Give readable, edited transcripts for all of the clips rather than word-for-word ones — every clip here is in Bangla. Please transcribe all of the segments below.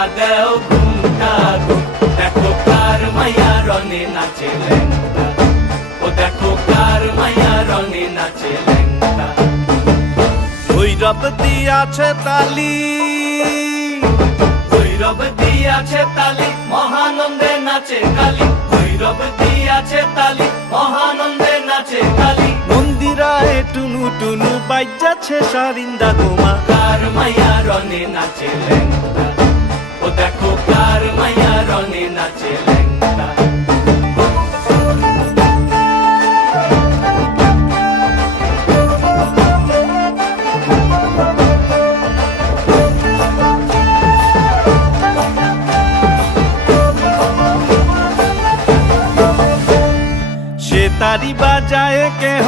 মাইয়া দেও ঘুমটা গো, দেখো কার মাইয়া রনে নাচে ল্যাংটা, ও দেখো কার মাইয়া রনে নাচে ল্যাংটা। ভৈরব দিয়াছে তালি, ভৈরব দিয়াছে তালি, মহানন্দে নাচে কালী, ভৈরব দিয়াছে তালি, মহানন্দে নাচে কালী। মন্দিরায় টুনু টুনু বাজ্যাছে সারিন্দা গোমা, কার মাইয়া রনে নাচে ল্যাংটা, ও দেখো কার মাইয়া রনে নাচে ল্যাংটা। সে তারি বাজায় কেহ,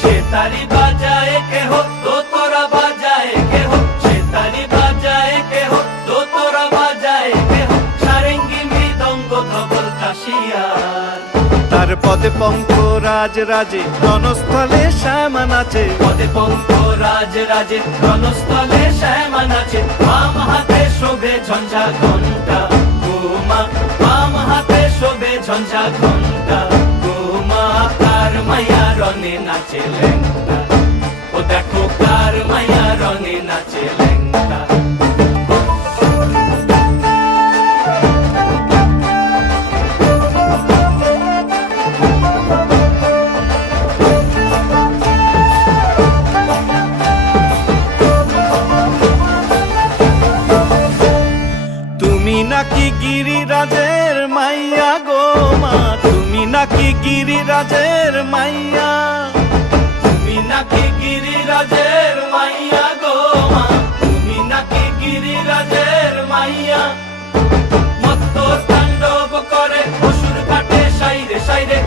সে তারি বাজায় কেহ, দোতরা বাজায় কেহ, সে তারি বাজায় কেহ, দোতরা বাজায় কেহ, সারেঙ্গি মৃদঙ্গ ধবল কাশিয়ার। তার পদে পঙ্ক রাজ রাজে রণস্থলে শ্যামা নাচে, পদে পঙ্ক রাজ রাজে রণস্থলে শ্যামা নাচে। বাম হাতে শোভে ঝঞ্ঝা ঘণ্টা গোমা, বাম হাতে শোভে ঝঞ্ঝা ঘণ্টা গোমা। কার মাইয়া রনে নাচে ল্যাংটা, ও দেখো কার মাইয়া রনে নাচে ল্যাংটা। তুমি নাকি গিরিরাজের মাইয়া গো মা, তুমি নাকি গিরিরাজের মাইয়া, তুমি নাকি গিরিরাজের মাইয়া গো মা, তুমি নাকি গিরিরাজের মাইয়া। মত্ত তাণ্ডব করে অসুর কাটে সাইরে সাইরে,